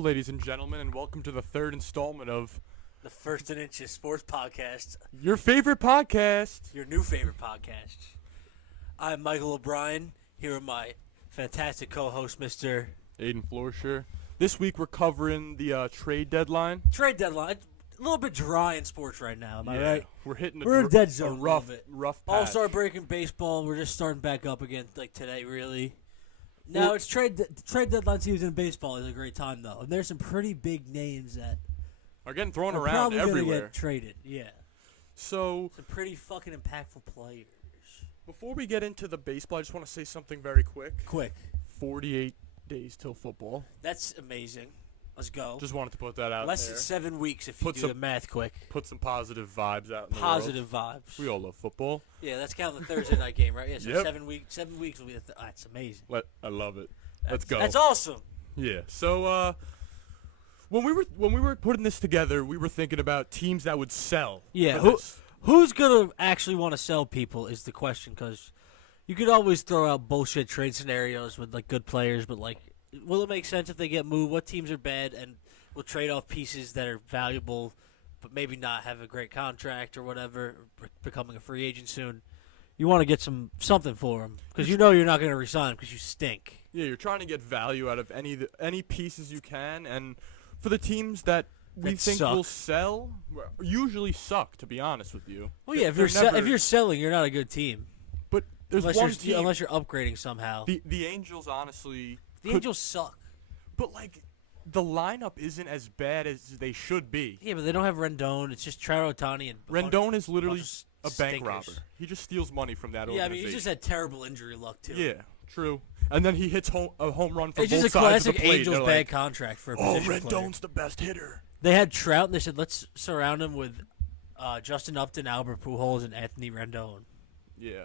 ladies and gentlemen, and welcome to the third installment of The First and Inches Sports Podcast, your favorite podcast. your new favorite podcast. I'm Michael O'Brien, here with my fantastic co-host, Mr. Aiden Florsher. This week we're covering the trade deadline. Trade Deadline. It's a little bit dry in sports right now, am I right? We're hitting We're in a, dead zone a a rough, little bit. rough patch. All-Star break in baseball. We're just starting back up again, like today, really. Now, it's trade deadline season in baseball is a great time, though. And there's some pretty big names that are getting thrown are around probably going to everywhere. get traded. Yeah. So Some pretty fucking impactful players. before we get into the baseball, I just want to say something very quick. Quick. 48 days till football. That's amazing. Let's go. Just wanted to put that out Less there. than 7 weeks if you Put do some- the math quick. Put some positive vibes out in the Positive world. vibes. We all love football. Yeah, that's counting the Thursday night game, right? Yeah, so Yep. 7 weeks. 7 weeks will be the. That's amazing. I love it. Let's go. That's awesome. Yeah. So when we were putting this together, we were thinking about teams that would sell. Yeah, for this. Who's gonna actually want to sell people is the question, because you could always throw out bullshit trade scenarios with like good players, but like, will it make sense if they get moved? What teams are bad and will trade off pieces that are valuable, but maybe not have a great contract or whatever, becoming a free agent soon? You want to get something for them because you know you're not going to resign because you stink. Yeah, you're trying to get value out of any pieces you can, and for the teams that we That think suck. will sell, usually suck. To be honest with you. Well, yeah, They're never- if you're selling, you're not a good team But there's unless one you're team. unless you're upgrading somehow. the Angels, honestly. The Angels suck. But like, the lineup isn't as bad as they should be. Yeah, but they don't have Rendon. It's just Trout, Ohtani, and Rendon is literally bunch a of bank stinkers. robber. He just steals money from that Yeah, I organization. mean, he just had terrible injury luck too. Yeah, true. And then he hits a home run from It's both just a sides of classic the plate. Angels They're bad like, contract for a oh, position player. Rendon's the best hitter. They had Trout, and they said let's surround him with Justin Upton, Albert Pujols, and Anthony Rendon. Yeah,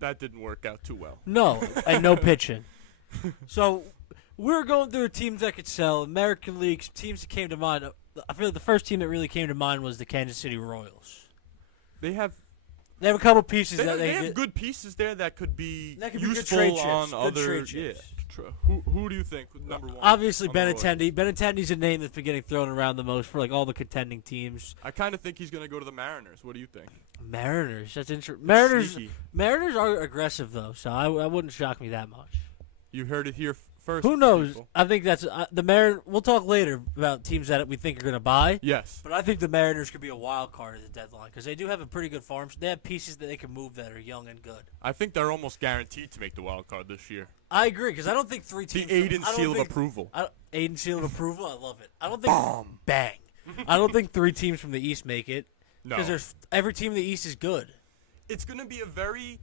that didn't work out too well. No, and no pitching. So we're going through teams that could sell. American League teams that came to mind. I feel like the first team that really came to mind was the Kansas City Royals. They have They have a couple pieces they, that they have good pieces there that could be That could be good useful trade chips, on good other. trade Yeah, chips. true. Who do you think was number one? Obviously, on the Royals? Benintendi. Benintendi's a name that's been getting thrown around the most for like all the contending teams. I kind of think he's going to go to the Mariners. What do you think? Mariners. That's interesting. Sneaky. Mariners are aggressive though, so I wouldn't shock me that much. You heard it here first. Who knows? people. I think that's the Mariners. We'll talk later about teams that we think are going to buy. Yes. But I think the Mariners could be a wild card at the deadline because they do have a pretty good farm. They have pieces that they can move that are young and good. I think they're almost guaranteed to make the wild card this year. I agree because I don't think three The teams. Aiden I don't seal of think- approval. Aiden seal of approval. I love it. I don't think Bomb. bang. I don't think three teams from the East make it No. because every team in the East is good. It's going to be a very.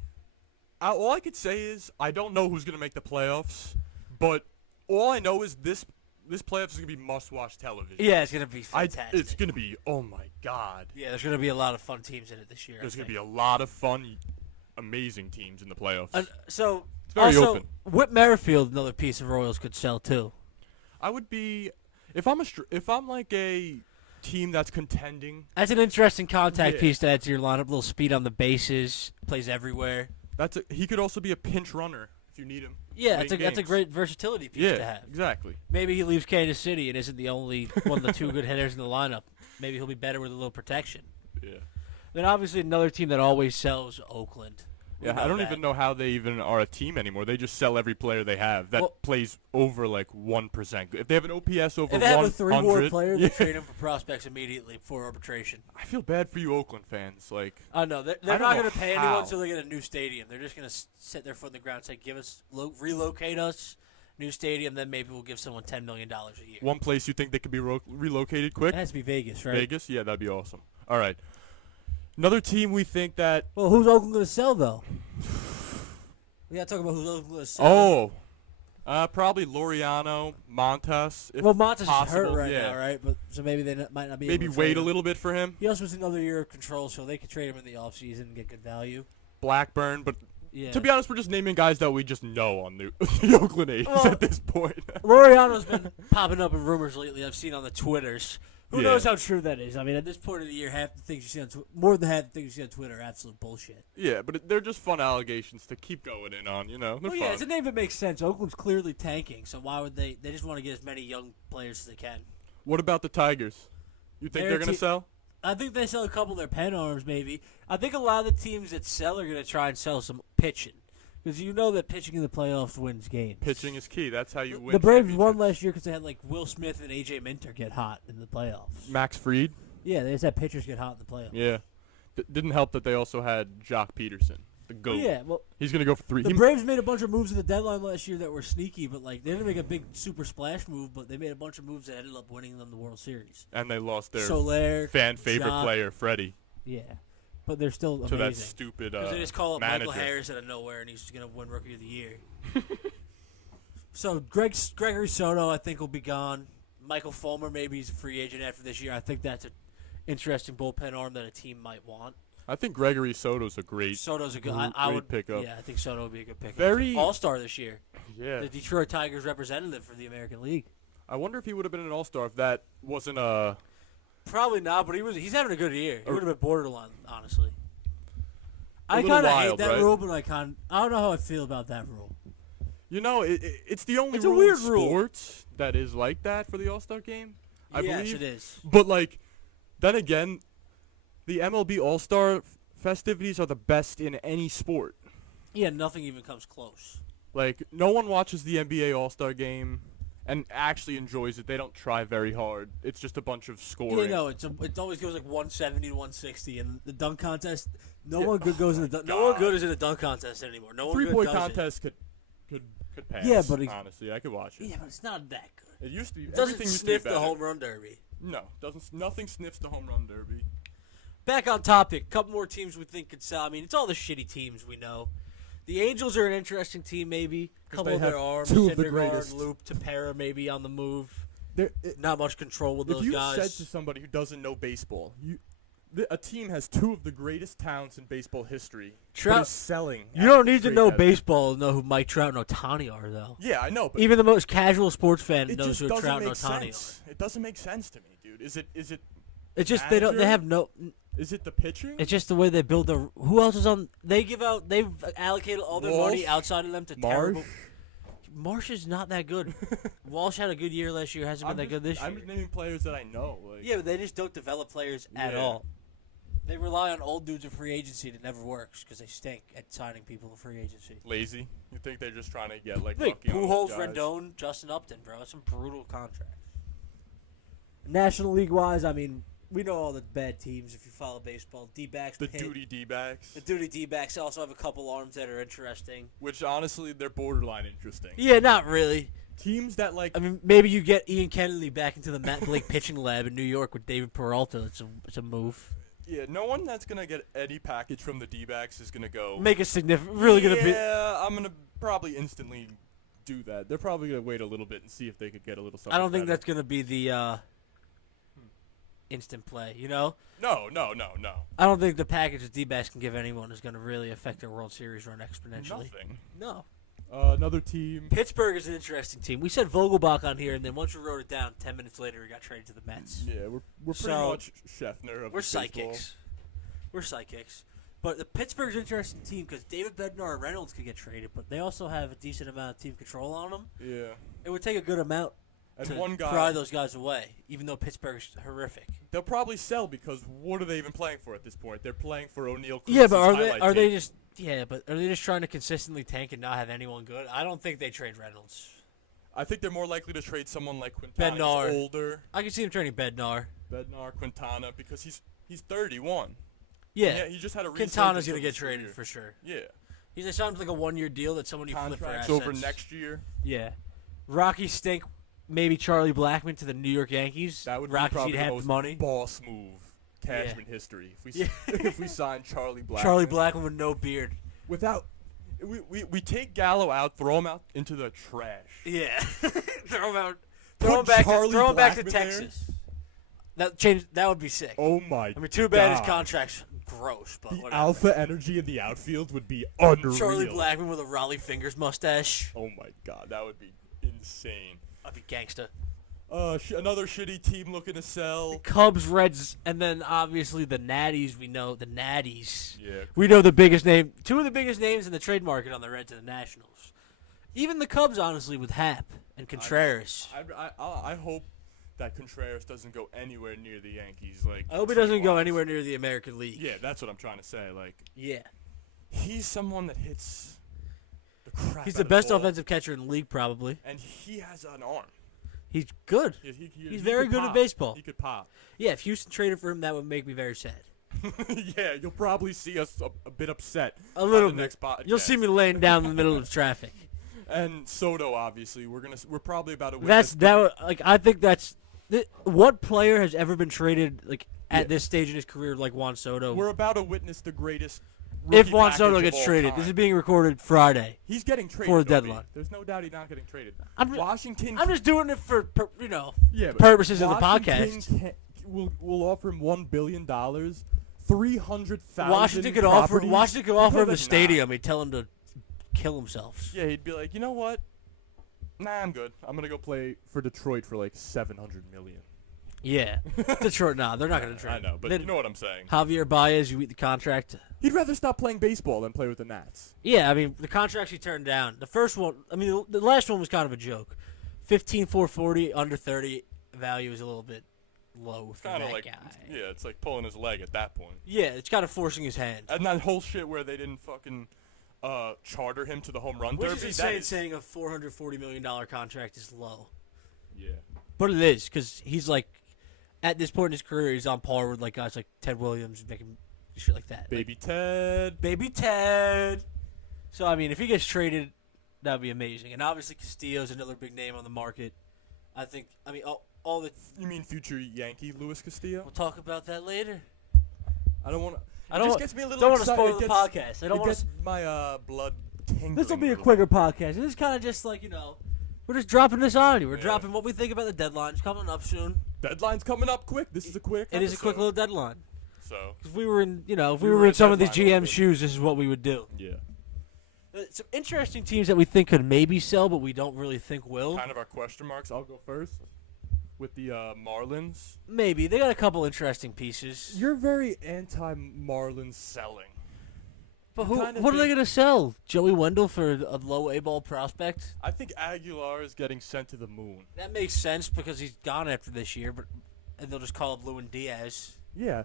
All I could say is I don't know who's going to make the playoffs, but all I know is this playoffs is going to be must-watch television. Yeah, it's going to be fantastic. It's going to be, oh my God. Yeah, there's going to be a lot of fun teams in it this year. There's going to be a lot of fun, amazing teams in the playoffs. So It's very also, open. Whit Merrifield, another piece of Royals could sell too. I would be if I'm like a team that's contending. That's an interesting contact Yeah. piece to add to your lineup. A little speed on the bases, plays everywhere. He could also be a pinch runner if you need him. Yeah, late that's a games. great versatility piece Yeah, to have. exactly. Maybe he leaves Kansas City and isn't the only one of the two good hitters in the lineup. Maybe he'll be better with a little protection. Yeah. Then obviously another team that always sells, Oakland. We Yeah, know I don't that. even know how they even are a team anymore. They just sell every player they have that Well- plays over like 1%. If they have an OPS over If they have a 100, three-war player, they yeah. trade him for prospects immediately before arbitration. I feel bad for you Oakland fans. Like, I know they're I don't not know going to pay how. anyone until they get a new stadium. They're just going to set their foot in the ground and say, "Give us, relocate us, new stadium." Then maybe we'll give someone $10 million a year. one place you think they could be relocated quick? It has to be Vegas, right? Vegas? Yeah, that'd be awesome. All right. Another team we think that. Well, who's Oakland going to sell though? We got to talk about who's Oakland going to sell. Probably Laureano, Montas. If Well, Montes is possible, hurt right yeah. now, right? But so maybe they might not be. Maybe able to wait trade a him. little bit for him. He also has another year of control, so they could trade him in the offseason and get good value. Blackburn, but Yeah. to be honest, we're just naming guys that we just know on the, the Oakland A's Well- at this point. Laureano's been popping up in rumors lately. I've seen on the Twitters. Who knows how true that is? I mean, at this point of the year, half the things you see on more than half the things you see on Twitter are absolute bullshit. Yeah, but they're just fun allegations to keep going in on, you know? They're Well, yeah, fun. it's a name that makes sense. Oakland's clearly tanking, so why would they? They just want to get as many young players as they can. What about the Tigers? You think they're going to sell? I think they sell a couple of their pen arms, maybe. I think a lot of the teams that sell are going to try and sell some pitching. Because you know that pitching in the playoffs wins games. Pitching is key. That's how you win. The Braves won championships. last year because they had like Will Smith and A.J. Minter get hot in the playoffs. Max Fried? Yeah, they just had pitchers get hot in the playoffs. Yeah. Didn't help that they also had Jock Peterson, the GOAT. Yeah, well, He's going to go for 3. the Braves made a bunch of moves at the deadline last year that were sneaky, but like they didn't make a big super splash move, but they made a bunch of moves that ended up winning them the World Series. And they lost their Soler, fan favorite Jock, player, Freddie, Yeah, but they're still to that amazing. stupid Because they just call up manager. Michael Harris out of nowhere, and he's going to win Rookie of the Year. So Gregory Soto, I think, will be gone. Michael Fulmer, maybe he's a free agent after this year. I think that's an interesting bullpen arm that a team might want. I think Gregory Soto's a great. Soto's a good. Great I would pickup. Yeah, I think Soto would be a good pickup. Very- All-Star this year. Yeah. The Detroit Tigers representative for the American League. I wonder if he would have been an All-Star if that wasn't a. Probably not, but he's having a good year. He Or- would have been borderline, honestly. I little kind of hate wild, that right? rule, but I don't know how I feel about that rule. You know, it's the only It's a rule weird in rule. sports that is like that for the All-Star game. I yes, believe. it is. But like, then again, the MLB All-Star festivities are the best in any sport. Yeah, nothing even comes close. Like, no one watches the NBA All-Star game and actually enjoys it. They don't try very hard. It's just a bunch of scoring. You know, it always goes like 170 to 160, and the dunk contest. No Yeah. one good goes in the no one good is in a dunk contest anymore. No one good Three-point does it. contest could pass. Yeah, but honestly, I could watch it. Yeah, but it's not that good. It used to be. It doesn't everything used to be sniff the better. home run derby. No, doesn't. Nothing sniffs the home run derby. Back on topic, couple more teams we think could sell. I mean, it's all the shitty teams we know. The Angels are an interesting team, maybe. A couple they of their have arms, two of the Syndergaard, greatest. Loop, Tepera, maybe on the move. There, Not much control with if those you guys. said to somebody who doesn't know baseball, a team has two of the greatest talents in baseball history. Trout- but is selling. You at don't the need to trade know deadline. baseball to know who Mike Trout and Otani are, though. Yeah, I know, but Even the most casual sports fan it knows just who doesn't Trout and make Otani sense. It doesnn't make sense to me, dude. Is it? are. It's just they don't. They manager? have no. Is it the pitching? It's just the way they build the. Who else is on? They've allocated all their money Walsh? outside of them to Marsh? terrible. Marsh is not that good. Walsh had a good year last year. Hasn't been that good this year. I'm just naming players that I know. Like, Yeah, but they just don't develop players at Yeah. all. They rely on old dudes in free agency that never works because they stink at signing people in free agency. lazy. You think they're just trying to get like Think lucky on Pujols, those guys? Rendon, Justin Upton, bro. That's some brutal contracts. National League wise, I mean, we know all the bad teams if you follow baseball. D-backs, The Pitt, duty D-backs, the duty D-backs also have a couple arms that are interesting. which honestly they're borderline interesting. Yeah, not really. Teams that like I mean, maybe you get Ian Kennedy back into the Matt Blake pitching lab in New York with David Peralta. It's a move. yeah, no one that's gonna get Eddie package from the D-backs is gonna go. Make a significant, really gonna be. Yeah, I'm gonna probably instantly do that. They're probably gonna wait a little bit and see if they could get a little something. I don't think better. that's gonna be the instant play. You know, No. I don't think the package that D-backs can give anyone is gonna really affect their World Series run exponentially. Nothing. No. Another team. Pittsburgh is an interesting team. We said Vogelbach on here, and then once we wrote it down, 10 minutes later, he got traded to the Mets. Yeah, we're pretty So, much Scheffner of We're baseball. psychics. We're psychics. But the Pittsburgh's an interesting team because David Bednar and Reynolds could get traded, but they also have a decent amount of team control on them. Yeah, It would take a good amount and to one guy pry those guys away, even though Pittsburgh's horrific. they'll probably sell because what are they even playing for at this point? They're playing for O'Neal. Yeah, but Cruz's highlight tape. are they just trying to consistently tank and not have anyone good? I don't think they trade Reynolds. I think they're more likely to trade someone like Quintana. Bednar. He's older. I can see them trading Bednar. Bednar, Quintana, because he's 31. Yeah, he just had a Quintana's resurgence gonna of get his traded career. for sure. Yeah, He's signed like a 1-year deal that someone you flip for contracts assets. over next year. Yeah, Rocky stink. Maybe Charlie Blackmon to the New York Yankees. That would be Rockies probably eat the half most the money. boss move Cashman history. If we if we sign Charlie Blackmon. Charlie Blackmon with no beard. Without we take Gallo out, throw him out into the trash. Yeah, throw him out. Put Throw him back. Charlie Throw him back to Blackmon there. Texas. That would be sick. Oh my! I mean, too bad his God. contract's gross, but The whatever. alpha energy in the outfield would be unreal. Charlie Blackmon with a Raleigh Fingers mustache. Oh my god, that would be insane. I'd be gangsta. Another shitty team looking to sell. Cubs, Reds, and then obviously the Natties. We know the Natties. Yeah. We know the biggest name, two of the biggest names in the trade market on the Reds and the Nationals. Even the Cubs, honestly, with Happ and Contreras. I hope that Contreras doesn't go anywhere near the Yankees. Like, I hope he doesn't go team-wise. anywhere near the American League. Yeah, that's what I'm trying to say. Like, Yeah. he's someone that hits the crap. He's out the of best ball, offensive catcher in the league, probably. and he has an arm. He's good. He's very could good at pop. baseball. He could pop. Yeah, if Houston traded for him, that would make me very sad. Yeah, you'll probably see us a bit upset. A little on the bit. next podcast. You'll see me laying down in the middle of traffic. And Soto, obviously, we're probably about to. I think that's what player has ever been traded like at Yeah. this stage in his career like Juan Soto. We're about to witness the greatest. If rookie Juan package Soto of gets all traded, time. this is being recorded Friday. He's getting traded for the OB. deadline. There's no doubt he's not getting traded. I'm Washington. just doing it for yeah, but purposes of the Washington podcast. Will offer him $1 billion, 300,000. Washington could offer him the stadium. He'd tell him to kill himself. Yeah, he'd be like, you know what? Nah, I'm good. I'm gonna go play for Detroit for like $700 million. Yeah, Detroit. Nah, they're not gonna trade. I know, but you know what I'm saying. Javier Baez, you eat the contract. He'd rather stop playing baseball than play with the Nats. Yeah, I mean the contracts he turned down. The first one, I mean the last one was kind of a joke. 15,440 under 30 value is a little bit low for Kind that of like, guy. yeah, it's like pulling his leg at that point. Yeah, it's kind of forcing his hand. And that whole shit where they didn't fucking charter him to the home run Which derby. is that insane is, saying a $440 million contract is low. yeah. But it is, because he's like, at this point in his career, he's on par with like guys like Ted Williams making shit like that. Baby Ted. Baby Ted. So, I mean, if he gets traded, that would be amazing. And obviously Castillo's another big name on the market. I think, I mean, all the... You mean future Yankee Luis Castillo? We'll talk about that later. I don't want to. I don't gets me a little want to excited. spoil It the gets- podcast. I don't it want gets to... my blood tingling. This will be a little quicker podcast. This is kind of just like, we're just dropping this on you. We're Yeah. dropping what we think about the deadline. It's coming up soon. bit. Deadline's coming up quick. This is a quick. It is a quick episode. little deadline. So If we were in, if we We were were in in some of these deadline GM mode. shoes, this is what we would do. yeah, Some interesting teams that we think could maybe sell, but we don't really think will. kind of our question marks. I'll go first with the Marlins. Maybe. They got a couple interesting pieces. You're very anti-Marlins selling. But you kinda what are they think- going to sell? Joey Wendell for a low A-ball prospect? I think Aguilar is getting sent to the moon. That makes sense because he's gone after this year, and they'll just call up Lewin Diaz. Yeah,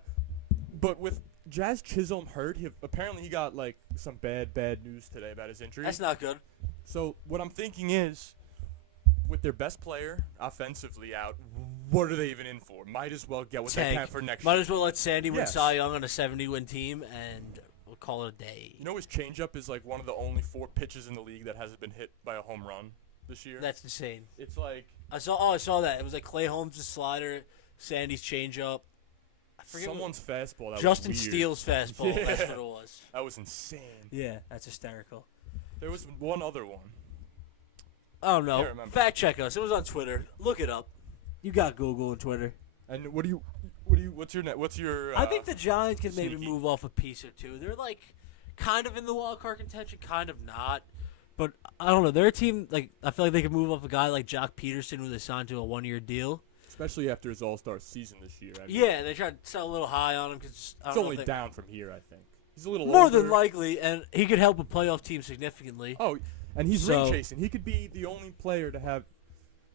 but with Jazz Chisholm hurt, apparently he got like some bad news today about his injury. That's not good. So what I'm thinking is, with their best player offensively out, what are they even in for? Might as well get what they can for next Might year. as well let Sandy win Yes. Cy Young on a 70-win team, and we'll call it a day. You know his changeup is like one of the only 4 pitches in the league that hasn't been hit by a home run this year. That's insane. It's like I saw that. It was like Clay Holmes' slider, Sandy's changeup. I forget what- someone's fastball. That Justin was weird. Steele's fastball. Yeah. That's what it was. That was insane. Yeah, that's hysterical. There was one other one. I don't know. Can't remember. Fact check us. It was on Twitter. Look it up. You got Google and Twitter. And what's your? I think the Giants can maybe sneaky. move off a piece or two. They're like kind of in the wild card contention, kind of not. But I don't know. They're a team like I feel like they could move off a guy like Jock Peterson, who they signed to a 1-year deal. especially after his All-Star season this year. I mean, Yeah, they tried to sell a little high on him because it's only down from here. I think he's a little more older. than likely, and he could help a playoff team significantly. Oh, and he's So- ring chasing. He could be the only player to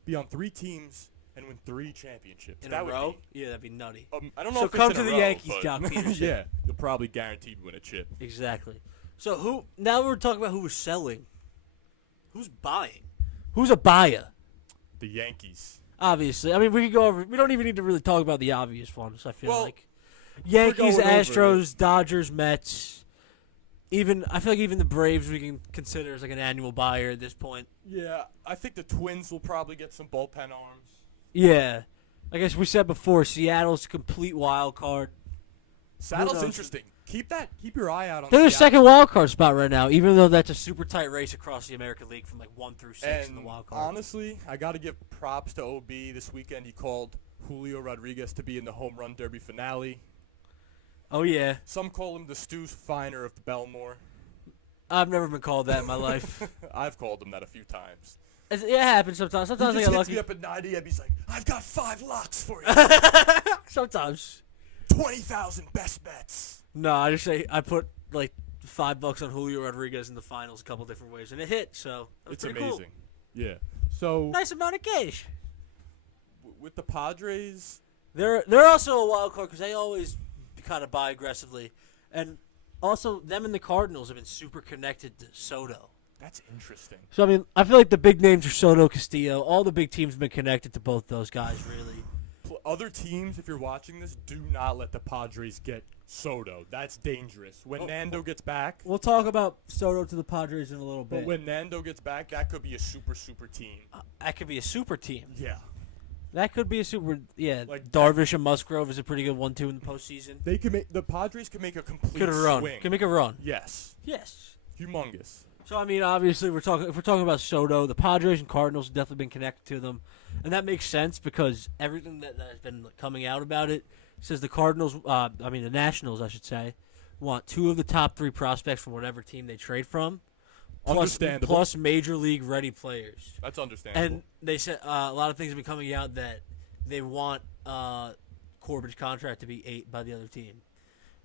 be on 3 teams and win 3 championships. In that a would row? Be, Yeah, that'd be nutty. I don't know So if it's come in to a the row, Yankees, but Jock Peterson. yeah, you'll probably guaranteed win a chip. Exactly. So now we're talking about who was selling. Who's buying? Who's a buyer? The Yankees. Obviously. I mean, we could go over. We don't even need to really talk about the obvious ones, I feel Well, like. Yankees, going over Astros, Dodgers, Mets. I feel like even the Braves we can consider as like an annual buyer at this point. Yeah, I think the Twins will probably get some bullpen arms. Yeah. I guess we said before, Seattle's a complete wild card. Seattle's knows? interesting. Keep your eye out on They're the Seattle. second wild card spot right now, even though that's a super tight race across the American League from like 1 through 6 in the And wild card. honestly, I got to give props to OB this weekend. He called Julio Rodriguez to be in the home run derby finale. Oh, yeah. Some call him the Stu Finer of the Belmore. I've never been called that in my life. I've called him that a few times. It happens sometimes. He Sometimes I just get hits me lucky. up at 9 a.m. He's like, I've got 5 locks for you. Sometimes. 20,000 best bets. No, I just say I put like $5 on Julio Rodriguez in the finals a couple different ways, and it hit. So that was It's pretty amazing. Yeah. So Cool. Nice amount of cash. with the Padres, They're also a wild card because they always kind of buy aggressively, and also them and the Cardinals have been super connected to Soto. that's interesting. So I mean, I feel like the big names are Soto, Castillo. All the big teams have been connected to both those guys, really. Other teams, if you're watching this, do not let the Padres get Soto. That's dangerous. When Nando gets back, We'll talk about Soto to the Padres in a little but bit. when Nando gets back, that could be a super team. That could be a super team. Yeah. That could be a super. Yeah, Like Darvish and Musgrove is a pretty good 1-2 in the postseason. They can make the Padres can make a complete Could run. swing. Can make a run. Yes. Yes. Humongous. So I mean, obviously, if we're talking about Soto, the Padres and Cardinals have definitely been connected to them, and that makes sense because everything that has been coming out about it says the Cardinals, the Nationals, I should say, want 2 of the top 3 prospects from whatever team they trade from, Understandable. plus major league ready players. That's understandable. And they said a lot of things have been coming out that they want Corbin's contract to be 8 by the other team,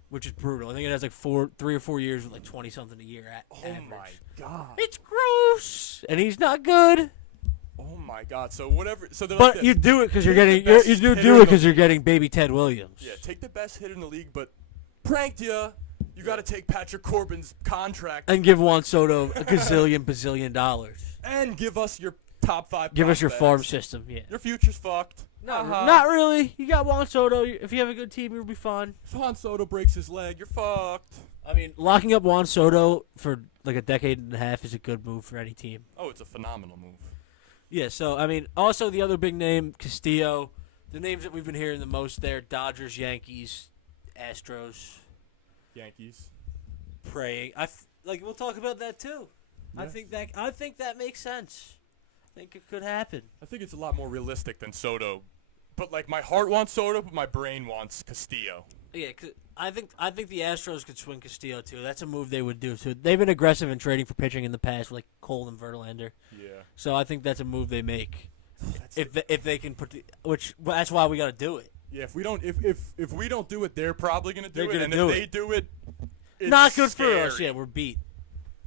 which is brutal. I think it has like 3 or 4 years with like 20-something a year at average. my god. It's gross, and he's not good. Oh my god. So whatever. So they're But like you this. do it because you're Take getting the best you hitter do in it the because you're getting baby Ted Williams. Yeah, take the best hitter in the league, but pranked ya. You got to take Patrick Corbin's contract And give Juan Soto a bazillion dollars. and give us your top 5. Give us your farm prospects. system. Yeah. Your future's fucked. Not really. You got Juan Soto. If you have a good team, you'll be fine. If Han Soto breaks his leg, you're fucked. I mean, locking up Juan Soto for like a decade and a half is a good move for any team. Oh, it's a phenomenal move. Yeah, so, I mean, also the other big name, Castillo. The names that we've been hearing the most there, Dodgers, Yankees, Astros, Yankees. praying. We'll talk about that too. Yeah. I think that makes sense. I think it could happen. I think it's a lot more realistic than Soto. But like my heart wants Soto, but my brain wants Castillo. Yeah, 'cause I think the Astros could swing Castillo too. That's a move they would do. So they've been aggressive in trading for pitching in the past, like Cole and Verlander. Yeah. So I think that's a move they make That's if they can that's why we got to do it. Yeah, if we don't do it, they're probably gonna do They're it. gonna And do if it. they do it, it's Not good scary. for us. Yeah, we're beat.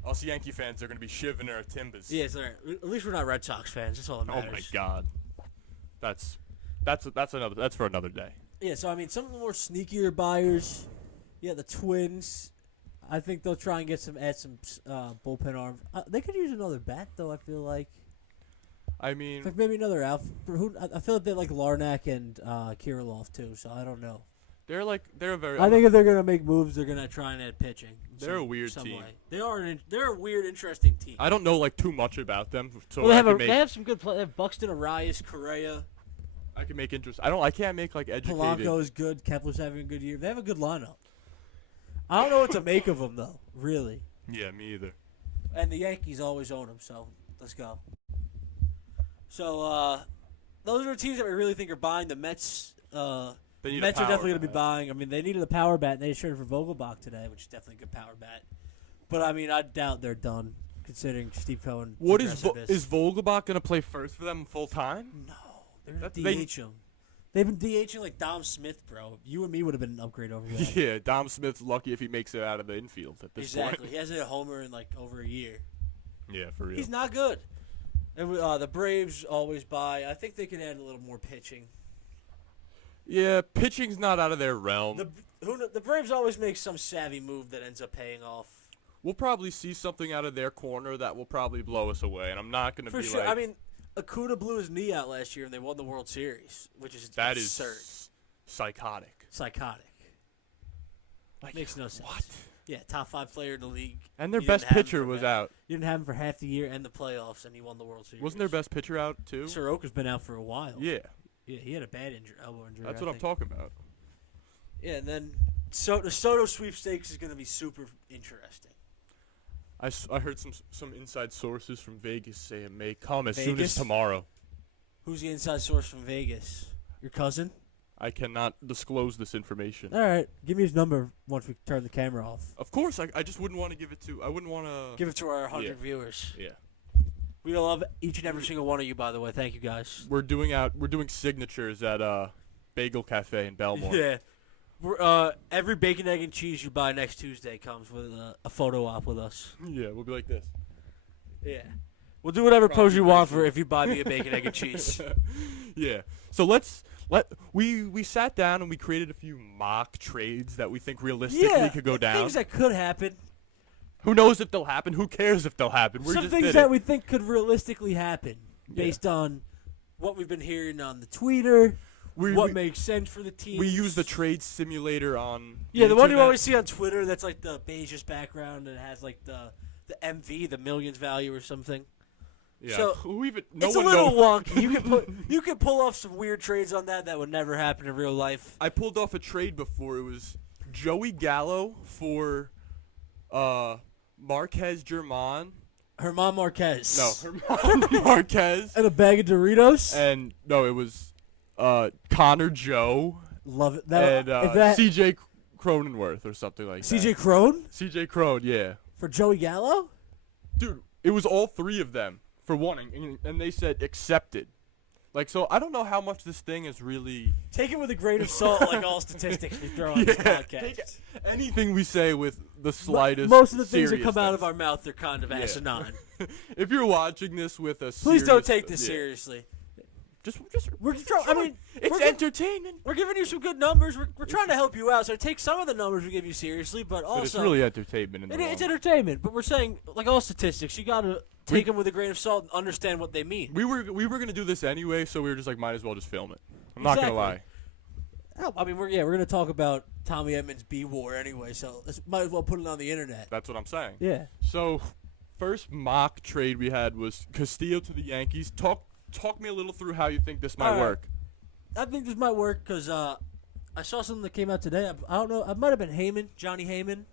Us Yankee fans are gonna be shivering our timbers. Yeah, it's all right. At least we're not Red Sox fans. That's all that Oh matters. my god. That's for another day. Yeah, so I mean, some of the more sneakier buyers, yeah, the Twins. I think they'll try and add some bullpen arms. They could use another bat, though. I feel like I mean, like maybe another outfield. I feel like they like Larnack and Kirilov too. So I don't know. they're a very. I think if they're gonna make moves, they're gonna try and add pitching. They're a weird some team. way. They're a weird, interesting team. I don't know like too much about them, so Well, they they have some good play. They have Buxton, Arias, Correa, I can make interest. I can't make like educated. Polanco is good. Kepler's having a good year. They have a good lineup. I don't know what to make of them though. Really. Yeah, me either. And the Yankees always own them, so let's go. So those are the teams that we really think are buying. The Mets. They need Mets a are definitely power going to be bat. buying. I mean, they needed a power bat, and they traded for Vogelbach today, which is definitely a good power bat. But I mean, I doubt they're done, considering Steve Cohen. What is Vogelbach gonna play first for them full time? No, they're That's- going to DH him. They've been DHing like Dom Smith, bro. You and me would have been an upgrade over that. Yeah, Dom Smith's lucky if he makes it out of the infield at this Exactly. point. He hasn't hit a homer in like over a year. Yeah, for real. He's not good. And the Braves always buy. I think they can add a little more pitching. Yeah, pitching's not out of their realm. The Braves always make some savvy move that ends up paying off. We'll probably see something out of their corner that will probably blow us away, and I'm not going to For be sure. like, I mean, Acuna blew his knee out last year, and they won the World Series, which is that absurd. is psychotic. Psychotic. Like, Makes no sense. What? Yeah, top 5 player in the league. And their You best didn't have him pitcher for was half- out. You didn't have him for half the year and the playoffs, and he won the World Series. Wasn't their best pitcher out too? Soroka's been out for a while. Yeah, Yeah, he had a bad elbow injury. that's I what I'm think. talking about. Yeah, and then the Soto sweepstakes is going to be super interesting. I heard some inside sources from Vegas say it may come as soon as Vegas? tomorrow. Who's the inside source from Vegas? Your cousin? I cannot disclose this information. All right, give me his number once we turn the camera off. Of course, I just wouldn't want to give it to. I wouldn't want to. Give it to our 100 Yeah. viewers. Yeah. We love each and every single one of you, by the way. Thank you, guys. We're doing signatures at Bagel Cafe in Belmore. Yeah. Every bacon, egg, and cheese you buy next Tuesday comes with a photo op with us. Yeah, we'll be like this. Yeah. We'll do whatever Probably pose you want for if you buy me a bacon, egg, and cheese. Yeah. So we sat down and we created a few mock trades that we think realistically could go down. Things that could happen. Who knows if they'll happen? Who cares if they'll happen? Some things that we think could realistically happen based on what we've been hearing on the Twitter, what makes sense for the team. We use the trade simulator on the one you internet. always see on Twitter that's like the beigeish background and it has like the MV, the millions value or something. Yeah. So it's a little wonky. You can pull off some weird trades on that would never happen in real life. I pulled off a trade before. It was Joey Gallo for Marquez German. Herman Marquez. No, Herman Marquez. And a bag of Doritos. And no, it was Connor Joe. Love it. And CJ Cronenworth or something like that. CJ Crone? CJ Crone, yeah. For Joey Gallo? Dude, it was all three of them for one, and they said accepted. Like, so I don't know how much this thing is really. Take it with a grain of salt, like all statistics we throw on this podcast. Anything we say with the slightest. Most of the things that come out of our mouth are kind of asinine. If you're watching this with a please don't take this seriously. We're just trying. I mean, it's entertainment. We're giving you some good numbers. We're trying to help you out. So take some of the numbers we give you seriously, but also it's really entertainment. It's entertainment, but we're saying like all statistics, you gotta take them with a grain of salt and understand what they mean. We were gonna do this anyway, so we were just like, might as well just film it. I'm not gonna lie. I mean, we're gonna talk about Tommy Edmonds' B War anyway, so might as well put it on the internet. That's what I'm saying. Yeah. So, first mock trade we had was Castillo to the Yankees. Talk me a little through how you think this might work. I think this might work because I saw something that came out today. I don't know. It might have been Heyman, Johnny Heyman.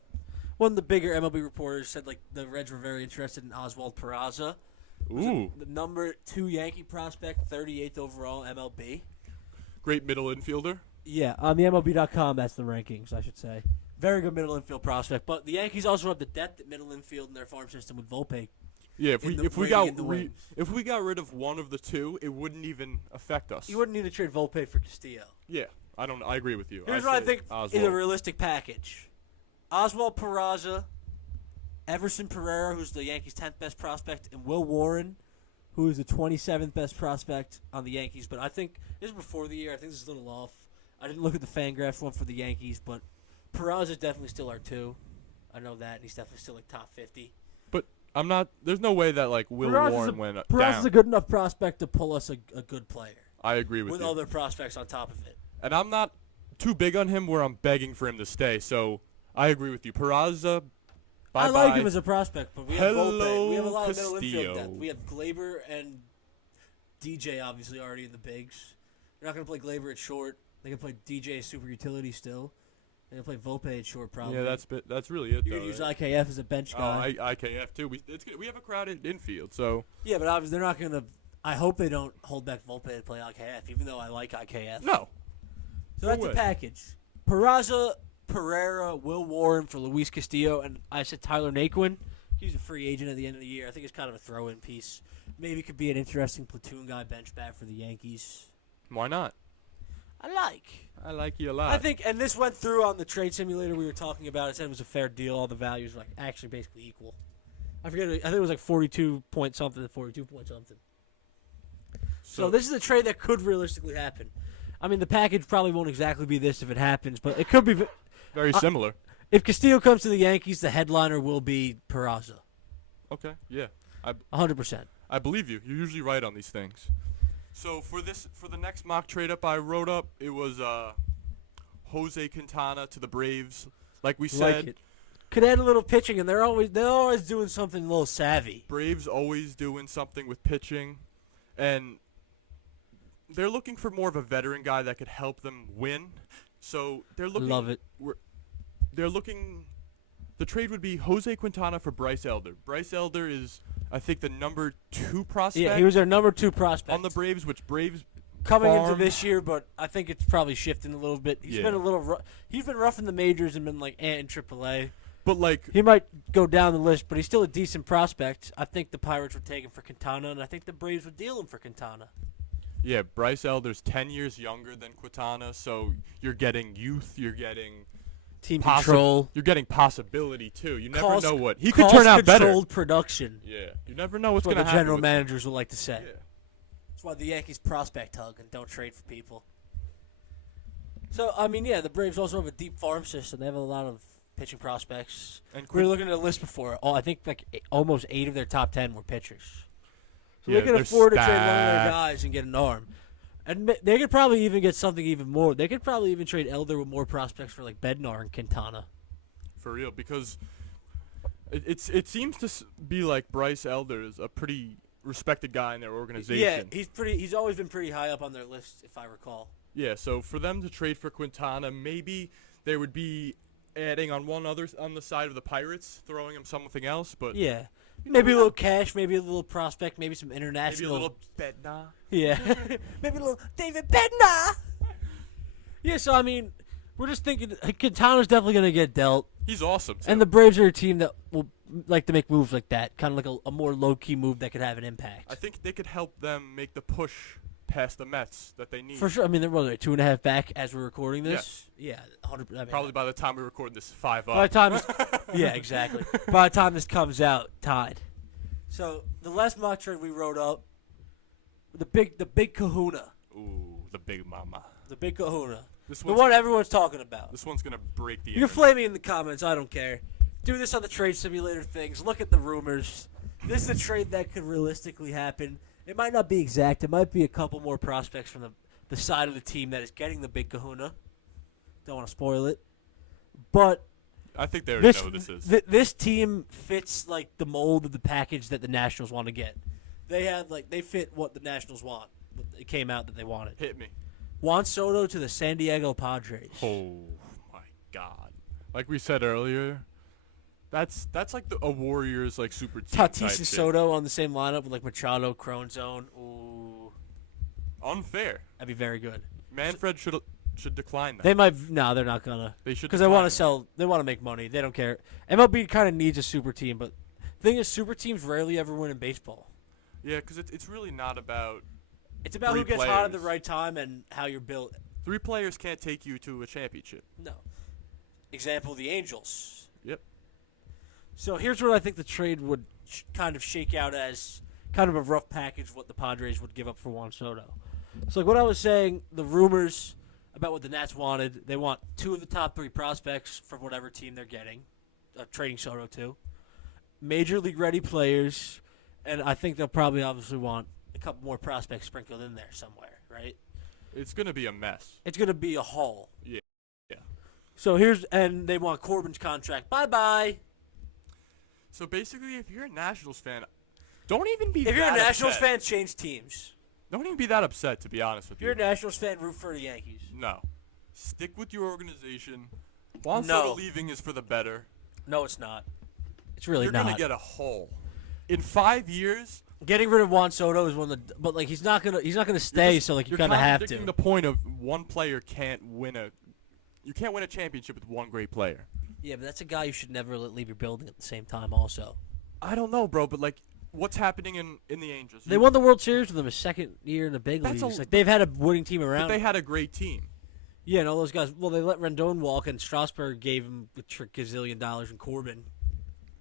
One of the bigger MLB reporters said like the Reds were very interested in Oswald Peraza. Ooh. The number 2 Yankee prospect, 38th overall MLB. Great middle infielder. Yeah, on the MLB.com, that's the rankings, I should say. Very good middle infield prospect. But the Yankees also have the depth at middle infield in their farm system with Volpe. Yeah, if we got rid of one of the two, it wouldn't even affect us. You wouldn't need to trade Volpe for Castillo. Yeah, I agree with you. Here's what I think is a realistic package: Oswald Peraza, Everson Pereira, who's the Yankees' 10th best prospect, and Will Warren, who is the 27th best prospect on the Yankees. But I think this is before the year. I think this is a little off. I didn't look at the Fangraphs one for the Yankees, but Peraza is definitely still our 2. I know that, and he's definitely still like top 50. But I'm not. There's no way that like Will Warren went down. Peraza's a good enough prospect to pull us a good player. I agree with you. With other prospects on top of it. And I'm not too big on him where I'm begging for him to stay. So I agree with you. Peraza. Bye-bye. I like him as a prospect, but we have Volpe. We have a lot Castillo. of middle infield depth. We have Glaber and DJ obviously already in the bigs. They're not going to play Glaber at short. They can play DJ as super utility still. They can play Volpe at short probably. Yeah, that's really it. You could use IKF as a bench guy. IKF too. We have a crowded infield, so. Yeah, but obviously they're not going to. I hope they don't hold back Volpe to play IKF, even though I like IKF. No. So that's the package. Peraza, Pereira, Will Warren for Luis Castillo, and I said Tyler Naquin. He's a free agent at the end of the year. I think it's kind of a throw-in piece. Maybe could be an interesting platoon guy bench bat for the Yankees. Why not? I like you a lot. I think, and this went through on the trade simulator we were talking about. It said it was a fair deal. All the values were like actually basically equal. I forget. I think it was like 42 point something to 42 point something. So this is a trade that could realistically happen. I mean, the package probably won't exactly be this if it happens, but it could be very similar. If Castillo comes to the Yankees, the headliner will be Peraza. Okay, yeah. 100%. I believe you. You're usually right on these things. So for the next mock trade up I wrote up, it was Jose Quintana to the Braves. Like we said, like it. Could add a little pitching, and they're always doing something a little savvy. Braves always doing something with pitching, and they're looking for more of a veteran guy that could help them win. So they're looking. Love it. They're looking. The trade would be Jose Quintana for Bryce Elder. Bryce Elder is, I think, the number 2 prospect. Yeah, he was our number 2 prospect on the Braves, which Braves coming farmed. into this year, but I think it's probably shifting a little bit. He's been a little. He's been rough in the majors and been like in AAA. But like, He might go down the list, but he's still a decent prospect. I think the Pirates would take him for Quintana, and I think the Braves would deal him for Quintana. yeah, Bryce Elder's 10 years younger than Quintana, so you're getting youth, you're getting Team control. you're getting possibility too. You never Cost- know what he could turn out better. Cost-controlled production. Yeah, you never know what's That's what going the to happen. general with- managers would like to say. Yeah. That's why the Yankees prospect hug and don't trade for people. So, I mean, yeah, the Braves also have a deep farm system. They have a lot of pitching prospects. And We were looking at a list before. I think almost 8 of their top 10 were pitchers. So Yeah, they can they're afford to trade one of their stacked. guys and get an arm. And they could probably even get something even more. They could probably even trade Elder with more prospects for like Bednar and Quintana. For real, because it seems to be like Bryce Elder is a pretty respected guy in their organization. Yeah, he's always been pretty high up on their list, if I recall. Yeah, so for them to trade for Quintana, maybe they would be adding on on the side of the Pirates, throwing him something else, but Yeah. Maybe a little cash, maybe a little prospect, maybe some maybe international. a little Bednar. Yeah. Maybe a little David Bednar. Yeah, so I mean, we're just thinking Quintana's definitely going to get dealt. He's awesome too. And the Braves are a team that will like to make moves like that, kind of like a more low-key move that could have an impact. I think they could help them make the push past the Mets that they need. For sure. I mean, they're 2.5 back as we're recording this. Yeah, 100%. I mean, Probably by the time we record this, 5 up. by the time yeah, exactly. By the time this comes out, tied. So the last mock trade we wrote up, the big Kahuna, Ooh, the big mama. the big Kahuna, This the one's one everyone's talking about. This one's gonna break the You can internet. flame me in the comments. I don't care. Do this on the trade simulator things. Look at the rumors. This is a trade that could realistically happen. It might not be exact. It might be a couple more prospects from the side of the team that is getting the big Kahuna. Don't want to spoil it, but I think they already this know who this is. this team fits like the mold of the package that the Nationals want to get. They fit what the Nationals want. It came out that they wanted. Hit me. Juan Soto to the San Diego Padres. Oh my God! Like we said earlier, that's like a Warriors like super team type Tatis shit. and Soto on the same lineup with like Machado, Cron Zone. Ooh, Unfair. that'd be very good. Manfred should decline that. They might. No, they're not gonna. They should Because they want decline to sell. They want to make money. They don't care. MLB kind of needs a super team, but the thing is, super teams rarely ever win in baseball. it. Yeah, because it's really not about It's about Three who gets hot at the players. right time and how you're built. 3 players can't take you to a championship. No. Example: the Angels. Yep. So here's what I think the trade would kind of shake out as kind of a rough package of what the Padres would give up for Juan Soto. So like what I was saying, the rumors about what the Nats wanted, they want 2 of the top 3 prospects from whatever team they're getting, trading Soto to. Major league ready players, and I think they'll probably obviously want a couple more prospects sprinkled in there somewhere, right? It's gonna be a mess. It's going to be a haul. Yeah. So and they want Corbin's contract. Bye-bye. So basically, if you're a Nationals fan, don't even be If you're a that Nationals upset. fan, change teams. Don't even be that upset, to be honest with If you're a you. Nationals fan, root for the Yankees. No. Stick with your organization. Juan No. Soto leaving is for the better. No, it's not. It's really You're not. gonna get a haul. In 5 years, Getting rid of Juan Soto is one of the, but like he's not gonna stay. So like you you're kind of have contradicting to. the point of one player can't win you can't win a championship with one great player. Yeah, but that's a guy you should never let leave your building at the same time. Also, I don't know, bro, but like, what's happening in the Angels? they won the World Series with him his second year in the big That's leagues. a- Like they've had a winning team But around. they had a great team. Yeah, and all those guys. Well, they let Rendon walk, and Strasburg gave him a gazillion dollars, and Corbin.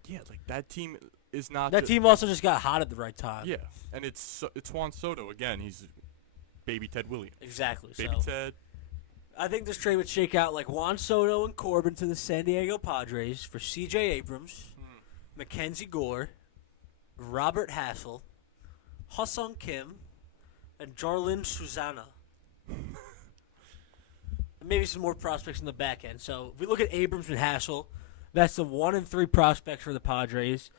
Yeah, like that team is not. That team also just got hot at the right time. Yeah, and it's Juan Soto again. He's baby Ted Williams. Exactly. Baby So Ted. I think this trade would shake out like Juan Soto and Corbin to the San Diego Padres for C.J. Abrams, Mackenzie Gore, Robert Hassel, Ha-Sung Kim, and Jarlin Susana. And maybe some more prospects in the back end. So if we look at Abrams and Hassel, that's the 1 and 3 prospects for the Padres.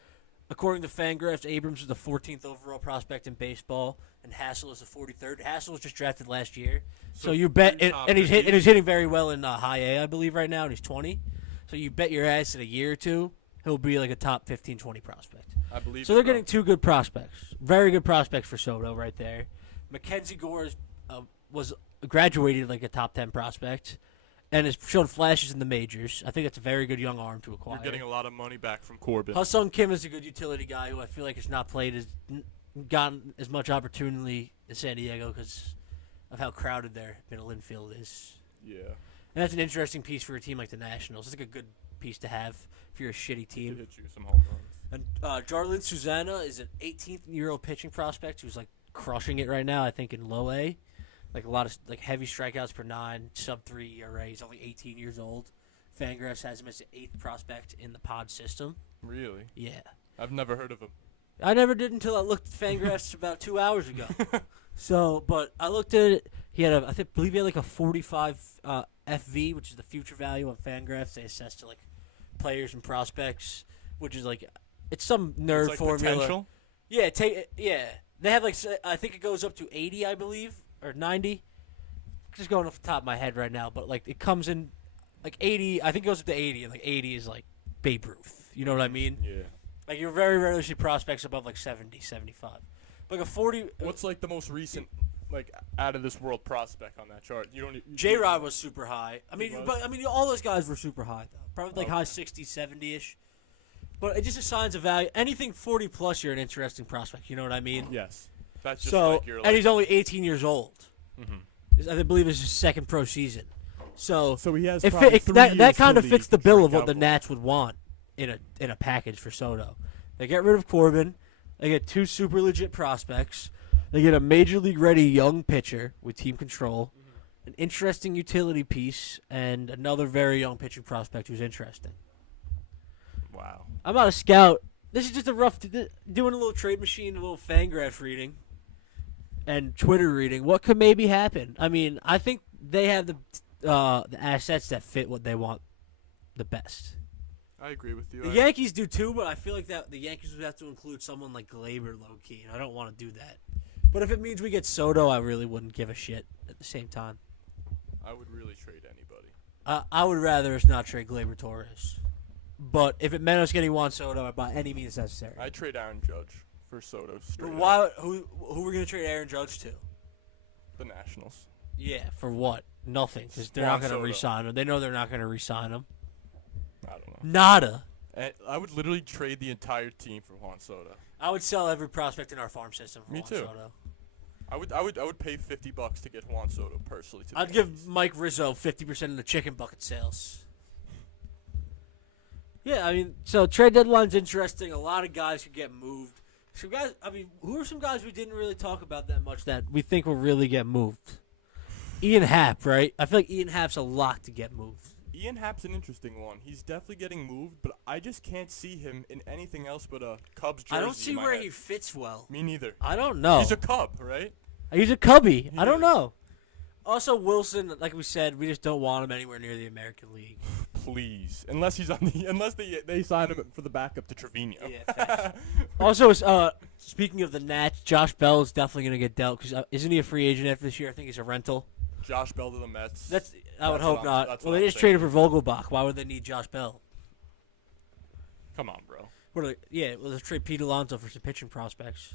According to Fangraphs, Abrams is the 14th overall prospect in baseball, and Hassel is the 43rd. Hassel was just drafted last year, so you bet, three top and he's 50s. hitting very well in high A, I believe, right now, and he's 20. So you bet your ass in a year or two he'll be like a top 15, 20 prospect. I believe. So they're getting 2 good prospects, very good prospects for Soto right there. Mackenzie Gore was graduated like a top 10 prospect, and has shown flashes in the majors. I think that's a very good young arm to acquire. You're getting a lot of money back from Corbin. Ha-Sung Kim is a good utility guy who I feel like has not gotten as much opportunity in San Diego because of how crowded their middle infield is. Yeah. And that's an interesting piece for a team like the Nationals. It's like a good piece to have if you're a shitty To team. hit you some home runs. And Jarlin Susana is an 18-year-old pitching prospect who's like crushing it right now. I think in low A, like a lot of like heavy strikeouts per 9, sub-3 ERA. He's only 18 years old. Fangraphs has him as the 8th prospect in the pod system. Really? Yeah, I've never heard of him. I never did until I looked at Fangraphs about 2 hours ago. So, but I looked at it. He had believe he had like a 45 FV, which is the future value on Fangraphs. They assess to like players and prospects, which is like it's some nerd It's like formula. potential. Yeah, they have like I think it goes up to 80, I believe, or 90. Just going off the top of my head right now, but like it comes in like 80. I think it goes up to 80, and like 80 is like Babe Ruth. You know what I mean? Yeah. Like you very rarely see prospects above like 70, 75. Like a 40. What's like the most recent, like out of this world prospect on that chart? You don't. J-Rod was super high. I mean, He was? but I mean, all those guys were super high though. Probably like Okay. high 60s, 70ish. But it just assigns a value. Anything 40 plus, you're an interesting prospect. You know what I mean? Yes. That's just So, like your. and he's only 18 years old. Mhm. I believe it's his second pro season. So So he has if probably it, 3 that years kind of till fits the bill of strikeout what the goal. Nats would want in a package for Soto. They get rid of Corbin. They get 2 super legit prospects. They get a major league ready young pitcher with team control, an interesting utility piece, and another very young pitching prospect who's interesting. Wow. I'm not a scout. This is just a rough doing a little trade machine, a little Fangraph reading, and Twitter reading. What could maybe happen? I mean, I think they have the assets that fit what they want the best. I agree with you. The Yankees do too, but I feel like that the Yankees would have to include someone like Glaber low key, and I don't want to do that. But if it means we get Soto, I really wouldn't give a shit at the same time. I would really trade anybody. I would rather us not trade Glaber Torres. But if it meant us getting Juan Soto by any means necessary. I'd trade Aaron Judge for Soto straight But up. why? Who we're gonna trade Aaron Judge to? The Nationals. Yeah, for what? Nothing, because they're Juan not gonna Soto. re-sign him. They know they're not gonna re-sign him. I don't know. Nada. And I would literally trade the entire team for Juan Soto. I would sell every prospect in our farm system for Me Juan too. Soto. I would pay $50 to get Juan Soto personally. To the I'd Yankees. give Mike Rizzo 50% of the chicken bucket sales. Yeah, I mean, so trade deadline's interesting. A lot of guys could get moved. Some guys, I mean, who are some guys we didn't really talk about that much that we think will really get moved? Ian Happ, right? I feel like Ian Happ's a lot to get moved. Ian Happ's an interesting one. He's definitely getting moved, but I just can't see him in anything else but a Cubs jersey. I don't see in my where head. he fits well. Me neither. I don't know. He's a Cub, right? He's a Cubby. I don't Yeah. know. Also, Wilson, like we said, we just don't want him anywhere near the American League. Please, unless he's on the unless they sign him for the backup to Trevino. Yeah, facts. Also, speaking of the Nats, Josh Bell is definitely going to get dealt because isn't he a free agent after this year? I think he's a rental. Josh Bell to the Mets. I would That's hope what I'm- not. that's Well, what they I'm just traded for Vogelbach. Why would they need Josh Bell? Come on, bro. Let's trade Pete Alonso for some pitching prospects.